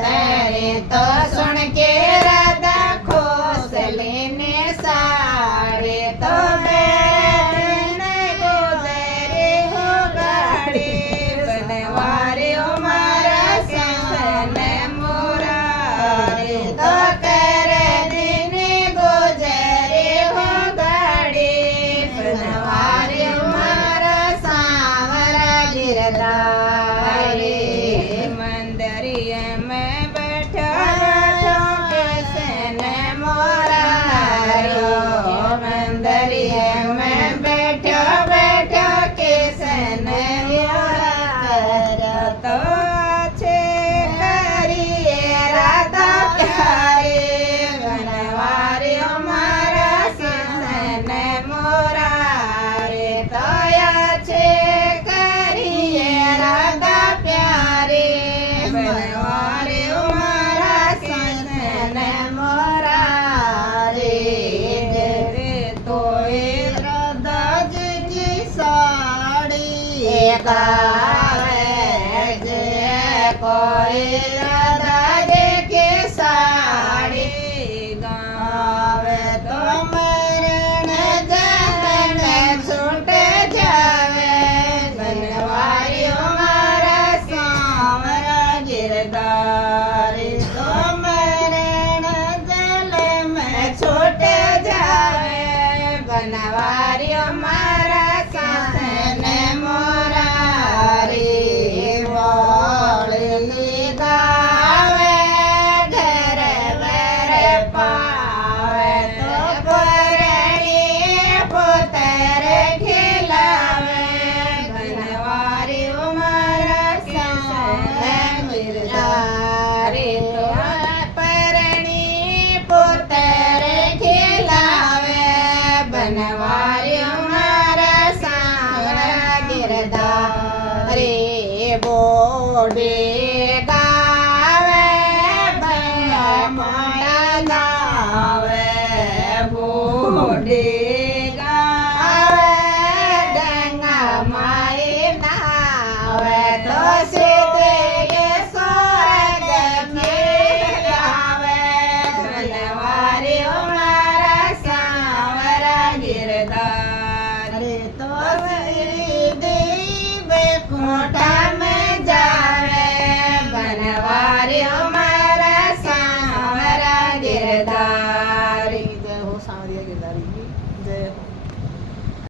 तारे तो सुन के राधा खोसले ने सारे तो बेने गुजरे हो गाड़ी बनवारे मारा सन मुरारी तो कर दिन गुजरे हो गाड़ी बनवारे मारा सांवरा गिरधारी मंदरिया में बैठो किसन मोरारो मंदरिया में बैठो किसन मोरारो तो अच्छे करिए राधा प्यारे बनवारी मारा किसन मोरारे तो अच्छे करिए राधा प्यारे बनवारी मारा किसन मोरारे तो राधा जी की साड़ी गावे कोई राधा जी की साड़ी गावे तो मरण जहन छूट जावे बनवारी मारा सांवरा गिरधारी तो मरण जल में छूट जावे बनवारी मारा किसन मोरारी बोली गावे घर बर पावे तो परणी पुत्र खिलावे बनवारी मारा किसन गिरधारी तो परणी पुत्र खिलावे बनवारी मारा सांवरा गिरधारी बोडे गावे भैया मोड़ा गावे बोडे गावे गंगा माई नहावे तो सीते के स्वर्ग में गावे बनवारी मारा सांवरा गिरधारी तो श्री देव कोटा